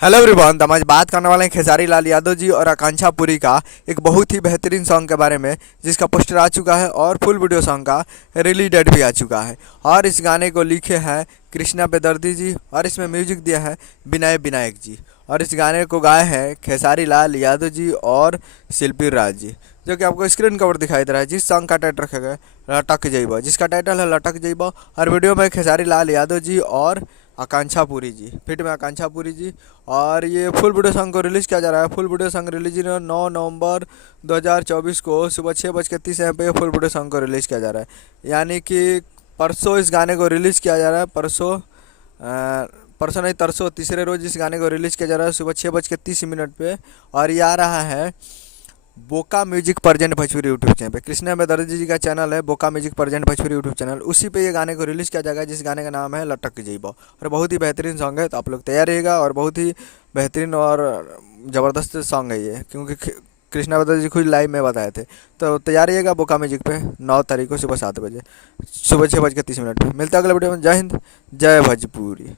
Hello everyone. तो हम आज बात करने वाले हैं खेसारी लाल यादव जी और आकांक्षा पुरी का एक बहुत ही बेहतरीन सॉन्ग के बारे में, जिसका पोस्टर आ चुका है और फुल वीडियो सॉन्ग का रिलीज डेट भी आ चुका है। और इस गाने को लिखे हैं कृष्णा बेदर्दी जी और इसमें म्यूजिक दिया है विनय विनायक जी। और इस गाने को गाए हैं खेसारी लाल यादव जी और शिल्पी राज जी, जो कि आपको स्क्रीन कवर दिखाई दे रहा है। जिस सॉन्ग का टाइटल रखा गया है लटक जइबा, जिसका टाइटल है लटक जइबा। और वीडियो में खेसारी लाल यादव जी और आकांक्षा पुरी जी, फिट में आकांक्षा पुरी जी। और ये फुल वीडियो सॉन्ग को रिलीज़ किया जा रहा है। फुल वीडियो सॉन्ग रिलीज 9 नवंबर 2024 को सुबह 6:30 पे फुल वीडियो सॉन्ग को रिलीज़ किया जा रहा है। यानी कि परसों इस गाने को रिलीज़ किया जा रहा है। परसों नहीं, तरसों तीसरे रोज इस गाने को रिलीज़ किया जा रहा है सुबह 6:30 पे। और ये आ रहा है बोका music present Bhojpuri YouTube channel पे। कृष्णा बेदर्जी जी का चैनल है बोका music present Bhojpuri YouTube channel, उसी पे ये गाने को रिलीज़ किया जाएगा, जिस गाने का नाम है लटक जइबो। और बहुत ही बेहतरीन सॉन्ग है, तो आप लोग तैयार रहिएगा। और बहुत ही बेहतरीन और ज़बरदस्त सॉन्ग है ये, क्योंकि कृष्णा बेदर्जी जी खुद लाइव में बताए थे। तो तैयार रहिएगा बोका म्यूजिक पे 9 तारीख को सुबह 7 बजे, सुबह 6:30 पे। मिलता है अगले वीडियो में। जय हिंद, जय भोजपुरी।